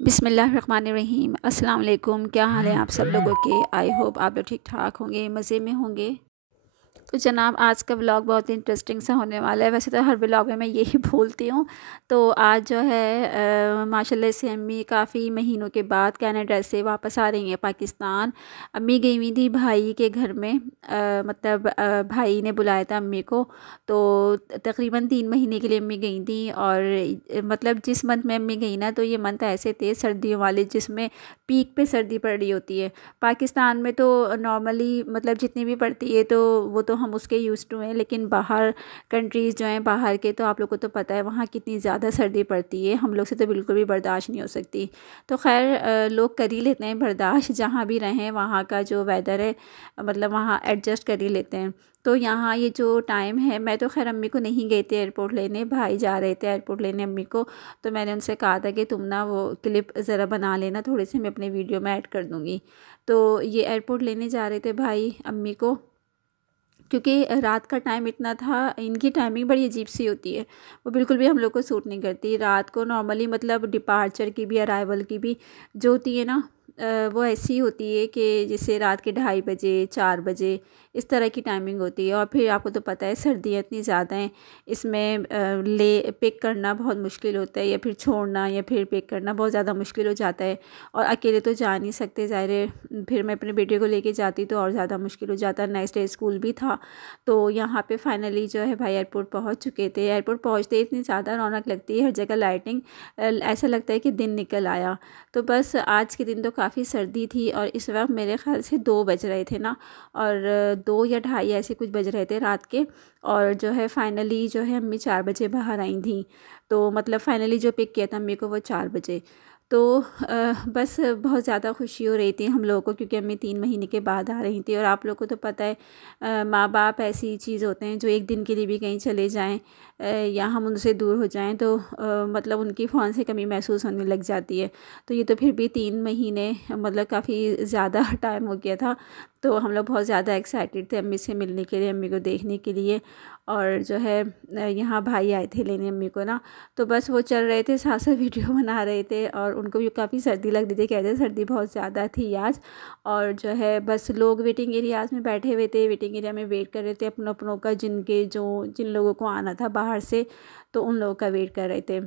बिस्मिल्लाहिर्रहमानिर्रहीम। अस्सलाम वालेकुम। क्या हाल है आप सब लोगों के? आई होप आप लोग ठीक ठाक होंगे, मज़े में होंगे। तो जनाब आज का व्लॉग बहुत इंटरेस्टिंग सा होने वाला है। वैसे तो हर व्लॉग में मैं यही बोलती हूँ। तो आज जो है माशाल्लाह से अम्मी काफ़ी महीनों के बाद कनाडा से वापस आ रही हैं पाकिस्तान। अम्मी गई हुई थी भाई के घर में, मतलब भाई ने बुलाया था अम्मी को। तो तकरीबन 3 महीने के लिए अम्मी गई थी। और मतलब जिस मंथ में अम्मी गई ना, तो ये मंथ ऐसे थे सर्दियों वाले जिसमें पीक पे सर्दी पड़ रही होती है। पाकिस्तान में तो नॉर्मली मतलब जितनी भी पड़ती है तो वो तो हम उसके यूज़ टू हैं, लेकिन बाहर कंट्रीज़ जो हैं बाहर के, तो आप लोगों को तो पता है वहाँ कितनी ज़्यादा सर्दी पड़ती है। हम लोग से तो बिल्कुल भी बर्दाश्त नहीं हो सकती। तो खैर लोग कर ही लेते हैं बर्दाश्त, जहाँ भी रहें वहाँ का जो वेदर है मतलब वहाँ एडजस्ट कर ही लेते हैं। तो यहाँ ये जो टाइम है, मैं तो खैर अम्मी को नहीं गई थी एयरपोर्ट लेने, भाई जा रहे थे एयरपोर्ट लेने अम्मी को। तो मैंने उनसे कहा था कि तुम ना वो क्लिप ज़रा बना लेना, थोड़े से मैं अपने वीडियो में ऐड कर दूँगी। तो ये एयरपोर्ट लेने जा रहे थे भाई अम्मी को, क्योंकि रात का टाइम इतना था। इनकी टाइमिंग बड़ी अजीब सी होती है, वो बिल्कुल भी हम लोग को सूट नहीं करती। रात को नॉर्मली मतलब डिपार्चर की भी अराइवल की भी जो होती है ना, वो ऐसी होती है कि जैसे रात के 2:30 बजे 4 बजे इस तरह की टाइमिंग होती है। और फिर आपको तो पता है सर्दियाँ इतनी ज़्यादा हैं, इसमें ले पिक करना बहुत मुश्किल होता है, या फिर छोड़ना या फिर पिक करना बहुत ज़्यादा मुश्किल हो जाता है। और अकेले तो जा नहीं सकते ज़ाहिर है, फिर मैं अपने बेटे को लेके जाती तो और ज़्यादा मुश्किल हो जाता। नेक्स्ट डे स्कूल भी था। तो यहाँ पे फाइनली जो है भाई एयरपोर्ट पहुँच चुके थे। एयरपोर्ट पहुँचते ही इतनी ज़्यादा रौनक लगती है, हर जगह लाइटिंग, ऐसा लगता है कि दिन निकल आया। तो बस आज के दिन तो काफ़ी सर्दी थी, और इस वक्त मेरे ख़्याल से 2 बज रहे थे ना, और 2 या ढाई ऐसे कुछ बज रहे थे रात के। और जो है फाइनली जो है अम्मी 4 बजे बाहर आई थी। तो मतलब फाइनली जो पिक किया था अम्मी को वो 4 बजे। तो बस बहुत ज़्यादा खुशी हो रही थी हम लोगों को, क्योंकि अम्मी 3 महीने के बाद आ रही थी। और आप लोगों को तो पता है माँ बाप ऐसी चीज़ होते हैं जो एक दिन के लिए भी कहीं चले जाएं या हम उनसे दूर हो जाएं तो मतलब उनकी फ़ोन से कमी महसूस होने लग जाती है। तो ये तो फिर भी 3 महीने मतलब काफ़ी ज़्यादा टाइम हो गया था। तो हम लोग बहुत ज़्यादा एक्साइटेड थे अम्मी से मिलने के लिए, अम्मी को देखने के लिए। और जो है यहाँ भाई आए थे लेने अम्मी को ना। तो बस वो चल रहे थे, साथ साथ वीडियो बना रहे थे, और उनको भी काफ़ी सर्दी लग रही थी, कहते सर्दी बहुत ज़्यादा थी आज। और जो है बस लोग वेटिंग एरियाज़ में बैठे हुए थे, वेटिंग एरिया में वेट कर रहे थे अपनों अपनों का, जिन लोगों को आना था बाहर से, तो उन लोगों का वेट कर रहे थे।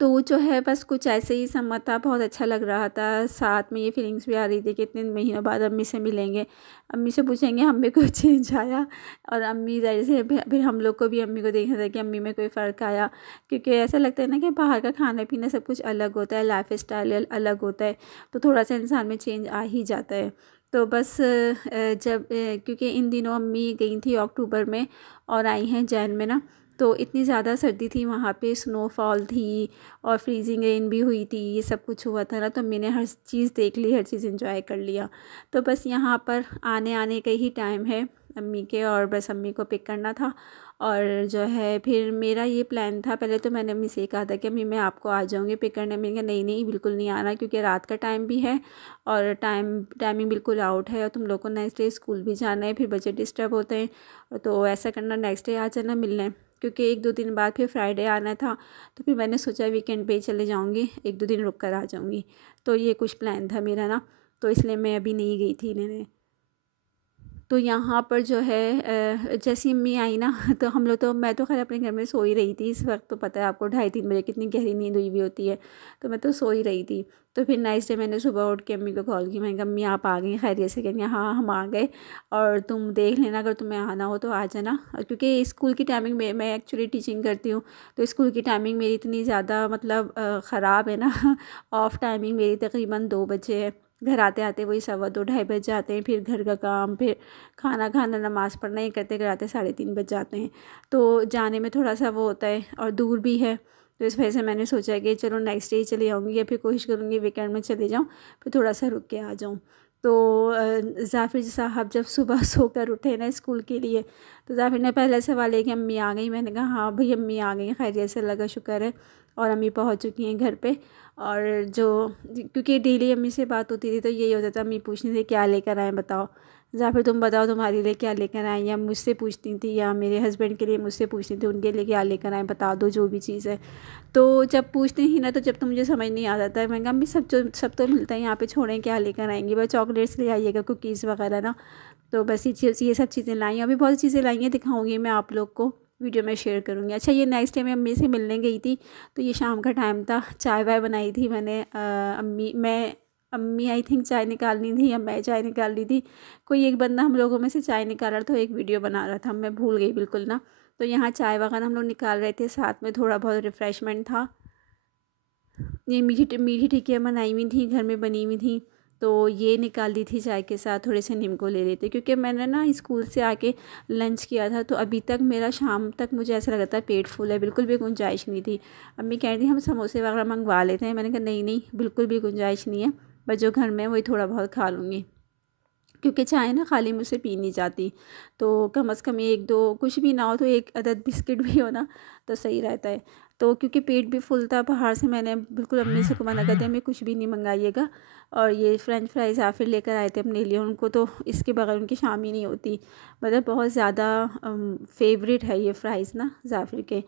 तो जो है बस कुछ ऐसे ही समझ था, बहुत अच्छा लग रहा था। साथ में ये फीलिंग्स भी आ रही थी कि इतने महीनों बाद अम्मी से मिलेंगे, अम्मी से पूछेंगे हम में कोई चेंज आया। और अम्मी ज़ाहिर से फिर हम लोग को भी अम्मी को देखना था कि अम्मी में कोई फ़र्क आया, क्योंकि ऐसा लगता है ना कि बाहर का खाना पीना सब कुछ अलग होता है, लाइफ स्टाइल अलग होता है, तो थोड़ा सा इंसान में चेंज आ ही जाता है। तो बस जब क्योंकि इन दिनों अम्मी गई थी अक्टूबर में और आई हैं जैन में ना, तो इतनी ज़्यादा सर्दी थी वहाँ पे, स्नोफॉल थी और फ्रीजिंग रेन भी हुई थी, ये सब कुछ हुआ था ना। तो मैंने हर चीज़ देख ली, हर चीज़ एंजॉय कर लिया। तो बस यहाँ पर आने आने का ही टाइम है अम्मी के, और बस अम्मी को पिक करना था। और जो है फिर मेरा ये प्लान था, पहले तो मैंने अम्मी से कहा था कि अम्मी मैं आपको आ जाऊँगी पिक करने। मैंने कहा नहीं नहीं बिल्कुल नहीं आना, क्योंकि रात का टाइम भी है और टाइमिंग बिल्कुल आउट है, और तुम लोग को नेक्स्ट डे स्कूल भी जाना है, फिर बच्चे डिस्टर्ब होते हैं। तो ऐसा करना, नेक्स्ट डे आ जाना मिलने, क्योंकि 1-2 दिन बाद फिर फ्राइडे आना था। तो फिर मैंने सोचा वीकेंड पे ही चले जाऊँगी, 1-2 दिन रुक कर आ जाऊँगी। तो ये कुछ प्लान था मेरा ना, तो इसलिए मैं अभी नहीं गई थी इन्हें। तो यहाँ पर जो है जैसे ही अम्मी आई ना तो हम लोग तो, मैं तो खैर अपने घर में सो ही रही थी इस वक्त। तो पता है आपको 2:30-3 बजे कितनी गहरी नींद हुई हुई होती है, तो मैं तो सो ही रही थी। तो फिर नेक्स्ट डे मैंने सुबह उठ के अम्मी को कॉल की, मैंने कहा अम्मी आप आ गई खैरियत से? कहेंगे हाँ हम आ गए, और तुम देख लेना अगर तुम्हें आना हो तो आ जाना। क्योंकि स्कूल की टाइमिंग में, मैं एक्चुअली टीचिंग करती हूँ, तो स्कूल की टाइमिंग मेरी इतनी ज़्यादा मतलब ख़राब है ना ऑफ टाइमिंग मेरी तकरीबन 2 बजे है। घर आते आते वही 2:15-2:30 बज जाते हैं, फिर घर का काम, फिर खाना खाना, नमाज़ पढ़ना, ही करते कराते 3:30 बज जाते हैं। तो जाने में थोड़ा सा वो होता है, और दूर भी है। तो इस वजह से मैंने सोचा कि चलो नेक्स्ट डे ही चली जाऊँगी, या फिर कोशिश करूँगी वीकेंड में चले जाऊँ, फिर थोड़ा सा रुक के आ जाऊँ। तो जाफ़िर साहब जब सुबह सोकर उठे ना स्कूल के लिए, तो जाफ़िर ने पहला सवाल है कि अम्मी आ गई? मैंने कहा हाँ भाई अम्मी आ गई, खैरियत से, लगा शुक्र है। और अम्मी पहुँच चुकी हैं घर पे। और जो क्योंकि डेली अम्मी से बात होती थी, तो यही होता था, अम्मी पूछने थे क्या लेकर आए बताओ, ज़ाफ़िर तुम बताओ तुम्हारे लिए क्या लेकर आएँ, या मुझसे पूछती थी या मेरे हस्बैंड के लिए मुझसे पूछती थी उनके लिए क्या लेकर आएँ, बता दो जो भी चीज़ है। तो जब पूछती थी ना, तो जब तो मुझे समझ नहीं आता था, मैं कहा अम्मी सब तो मिलता है यहाँ पे, छोड़ें क्या लेकर आएँगी, बस चॉकलेट्स ले आइएगा, कुकीज़ वगैरह ना। तो बस ये सब चीज़ें लाई हैं, अभी बहुत चीज़ें लाई हैं, दिखाऊँगी मैं आप लोग को, वीडियो में शेयर करूँगी। अच्छा, ये नेक्स्ट डे मैं अम्मी से मिलने गई थी, तो ये शाम का टाइम था, चाय वाय बनाई थी मैंने, अम्मी आई थिंक चाय निकालनी थी या मैं चाय निकाल रही थी, कोई एक बंदा हम लोगों में से चाय निकाल रहा था, एक वीडियो बना रहा था, मैं भूल गई बिल्कुल ना। तो यहाँ चाय वगैरह हम लोग निकाल रहे थे, साथ में थोड़ा बहुत रिफ़्रेशमेंट था। ये मीठी मीठी टिक्कियाँ बनाई हुई थी, घर में बनी हुई थी, तो ये निकाल दी थी चाय के साथ, थोड़े से नींबू ले लेते, क्योंकि मैंने ना स्कूल से आके लंच किया था, तो अभी तक मेरा शाम तक मुझे ऐसा लगा था पेट फुल है, बिल्कुल भी गुंजाइश नहीं थी। अम्मी कह रही थी हम समोसे वगैरह मंगवा लेते हैं, मैंने कहा नहीं नहीं, बिल्कुल भी गुंजाइश नहीं है, बस जो घर में है वही थोड़ा बहुत खा लूँगी, क्योंकि चाय ना खाली मुझसे पी नहीं जाती। तो कम से कम एक दो, कुछ भी ना हो तो एक अदद बिस्किट भी हो ना, तो सही रहता है। तो क्योंकि पेट भी फुल था, बाहर से मैंने बिल्कुल अम्मी से को मना कर दिया, हमें कुछ भी नहीं मंगाइएगा। और ये फ्रेंच फ्राइज़ आफिर लेकर आए थे अपने लिए, उनको तो इसके बगैर उनकी शाम ही नहीं होती, मतलब बहुत ज़्यादा फेवरेट है ये फ़्राइज़ ना ज़ाफ़िर के।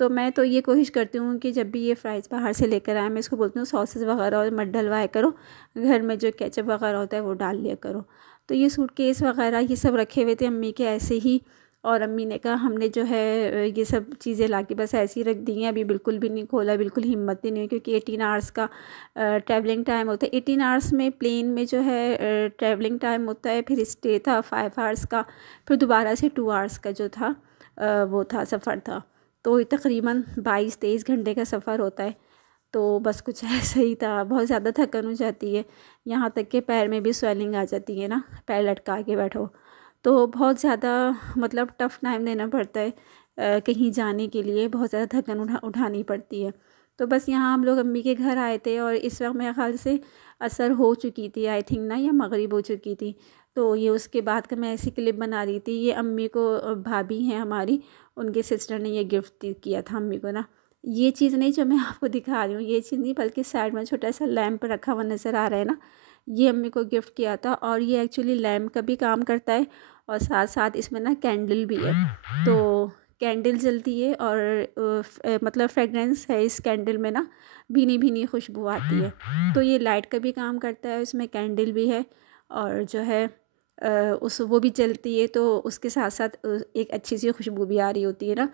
तो मैं तो ये कोशिश करती हूँ कि जब भी ये फ़्राइज़ बाहर से लेकर आए, मैं इसको बोलती हूँ सॉसेस वगैरह और मत डलवाया करो, घर में जो केचप वगैरह होता है वो डाल लिया करो। तो ये सूटकेस वगैरह ये सब रखे हुए थे अम्मी के ऐसे ही, और अम्मी ने कहा हमने जो है ये सब चीज़ें लाके बस ऐसे ही रख दी हैं, अभी बिल्कुल भी नहीं खोला, बिल्कुल हिम्मत ही नहीं हुई, क्योंकि 18 आवर्स का ट्रैवलिंग टाइम होता है। 18 आवर्स में प्लेन में जो है ट्रैवलिंग टाइम होता है, फिर स्टे था 5 आवर्स का, फिर दोबारा से 2 आवर्स का जो था वो था सफ़र था, तो तकरीबन 22-23 घंटे का सफ़र होता है। तो बस कुछ ऐसा ही था, बहुत ज़्यादा थकन हो जाती है, यहाँ तक कि पैर में भी स्वेलिंग आ जाती है ना, पैर लटका के बैठो, तो बहुत ज़्यादा मतलब टफ़ टाइम देना पड़ता है कहीं जाने के लिए, बहुत ज़्यादा थकन उठानी पड़ती है। तो बस यहाँ हम लोग अम्मी के घर आए थे, और इस वक्त मेरे ख़्याल से असर हो चुकी थी आई थिंक ना, या मगरिब हो चुकी थी। तो ये उसके बाद का मैं ऐसी क्लिप बना रही थी, ये अम्मी को भाभी हैं हमारी, उनके सिस्टर ने ये गिफ्ट किया था अम्मी को ना। ये चीज़ नहीं जो मैं आपको दिखा रही हूँ, ये चीज़ नहीं, बल्कि साइड में छोटा सा लैंप रखा हुआ नज़र आ रहा है ना, ये अम्मी को गिफ्ट किया था, और ये एक्चुअली लैंप का भी काम करता है, और साथ साथ इसमें ना कैंडल भी है, तो कैंडल जलती है, और मतलब फ्रेगरेंस है इस कैंडल में ना, भीनी भीनी खुशबू आती है। तो ये लाइट का भी काम करता है, उसमें कैंडल भी है, और जो है उस वो भी जलती है, तो उसके साथ साथ एक अच्छी सी खुशबू भी आ रही होती है ना।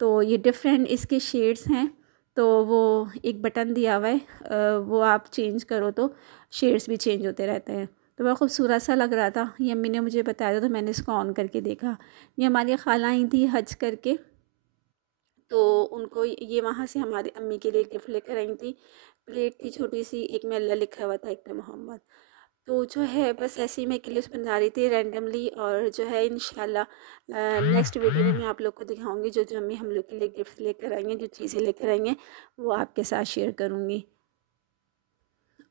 तो ये डिफरेंट इसके शेड्स हैं, तो वो एक बटन दिया हुआ है, वो आप चेंज करो तो शेड्स भी चेंज होते रहते हैं, तो बड़ा खूबसूरत सा लग रहा था। ये अम्मी ने मुझे बताया था, तो मैंने इसको ऑन करके देखा। ये हमारी खाला आई थी हज करके, तो उनको ये वहाँ से हमारी अम्मी के लिए गिफ्ट लेकर आई थी। प्लेट थी छोटी सी, एक में अल्लाह लिखा हुआ था, एक में मोहम्मद। तो जो है बस ऐसे ही मैं क्लिप्स बना रही थी रैंडमली, और जो है इंशाल्लाह नेक्स्ट वीडियो में मैं आप लोग को दिखाऊंगी जो जो अम्मी हम लोग के लिए गिफ्ट लेकर आई हैं, जो चीज़ें लेकर आई हैं, वो आपके साथ शेयर करूँगी।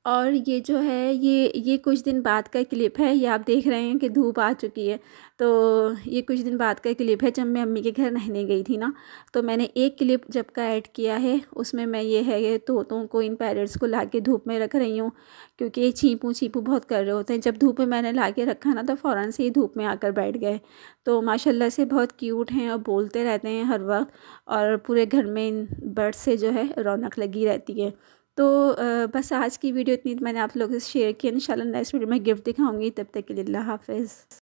और ये जो है ये कुछ दिन बाद का क्लिप है, ये आप देख रहे हैं कि धूप आ चुकी है, तो ये कुछ दिन बाद का क्लिप है, जब मैं अम्मी के घर नहाने गई थी ना। तो मैंने एक क्लिप जब का ऐड किया है, उसमें मैं ये है कि तोतों को, इन पैरट्स को ला के धूप में रख रही हूँ, क्योंकि ये चीपू चीपू बहुत कर रहे होते हैं। जब धूप में मैंने ला के रखा ना, तो फ़ौरन से ही धूप में आकर बैठ गए। तो माशाल्लाह से बहुत क्यूट हैं, और बोलते रहते हैं हर वक्त, और पूरे घर में इन बर्ड से जो है रौनक लगी रहती है। तो बस आज की वीडियो इतनी मैंने आप लोगों से शेयर की। इंशाल्लाह नेक्स्ट वीडियो में गिफ्ट दिखाऊंगी, तब तक के लिए अल्लाह हाफ़िज़।